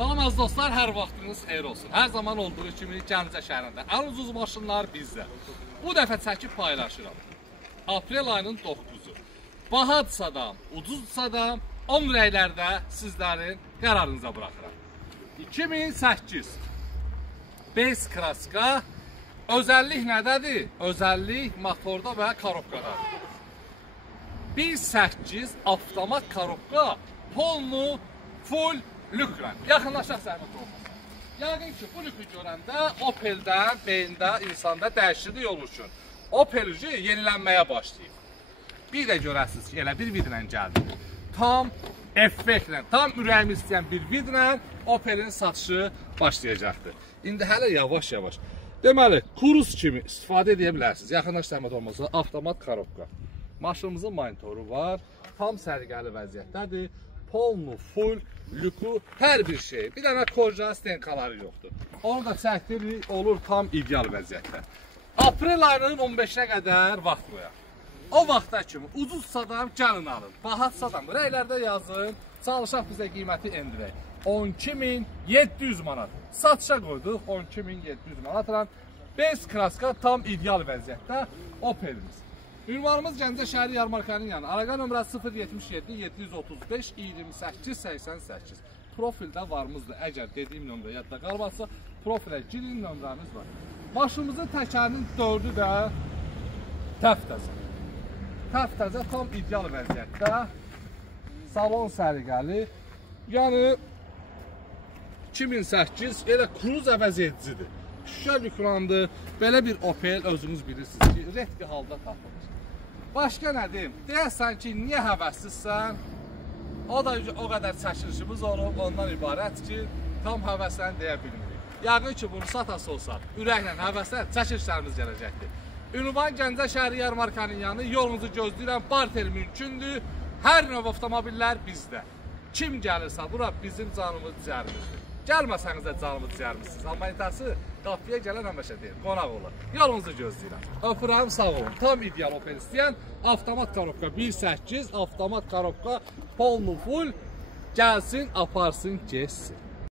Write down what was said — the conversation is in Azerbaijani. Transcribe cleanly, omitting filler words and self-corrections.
Salam əziz dostlar, hər vaxtınız xeyir olsun. Hər zaman olduğu kimi Gəncə şəhərində ən ucuz maşınlar bizdə. Bu dəfə çəkib paylaşıram. Aprel ayının 9-u. Bahadsa da, ucuzsa da 10 rəylərdə sizlərin qərarınıza buraxıram. 2008 Base Kraska. Özəllik nədədir? Özəllik motorda və korobkadadır. 1.8 avtomat korobka, polnu, full lükrən. Yaxınlaşaq zəhmət olmasın. Yəqin ki, bu lükü görəndə Opel'dən, beyində, insanda dəyişiklik olursun. Opel yenilənməyə başlayıb. Bir də görəsiniz ki, elə bir vidlə gəldi. Tam effektlə, tam ürəyimi istəyən bir vidlə Opel'in satışı başlayacaqdır. İndi hələ yavaş-yavaş. Deməli, kruz kimi istifadə edə bilərsiniz. Yaxınlaş zəhmət olmasın, avtomat korobka. Maşınımızın monitoru var, tam sərgəli vəziyyətdədir. Polnu, full, lüku, hər bir şey. Bir dənə koja stenkaları yoxdur. Onu da çəkdiririk, olur tam ideal vəziyyətdə. Aprel ayının 15-nə qədər vaxt qoyaq. O vaxta kimi ucuzsa da gəlin alın, bahatsa da rəylərdə yazın, çalışaq bizə qiyməti endirək. 12.700 manat. Satışa qoyduq 12.700 manatla. Base Kraska tam ideal vəziyyətdə Opel'imiz. Ünvanımız Gəncə şəhəri yarmarkanın yanı. Əlaqə nömrəsi 077 735 28 88. Profildə varımızdır. Əgər dediyim nömrə yadda qalmazsa, profilə girin, nömrəmiz var. Maşımızın təkərinin 4-ü də təftəzə. Təftəzə tam ideal vəziyyətdə. Salon səliqəli. Yəni 2008 elə kruz əvəz edicidir. Şüşə lükrandır. Belə bir Opel özünüz bilirsiniz ki, redki halda tapılır. Başqa nə deyim? Deyəsən ki, niyə həvəssizsən? O da o qədər çəkilişimiz olub, ondan ibarət ki, tam həvəsləni deyə bilmirik. Yəqin ki, bunu satası olsa, ürəklə həvəslən çəkilişlərimiz gələcəkdir. Ünvan Gəncə şəhəri yarmarkanın yanı, yolunuzu gözləyirəm, barter mümkündür. Hər növ avtomobillər bizdə. Kim gəlirsə, bura bizim canımız cərimizdir. Gəlməsəniz də canımız cərimizsiniz. Amma intəsi qapıya gələn həməşə deyil, qonaq olur. Yolunuzu gözləyirəm. Öpürəm, sağ olun. Tam ideal Opel istəyən, avtomat korobka 1.8, avtomat korobka, polnu full, gəlsin, aparsın, geçsin.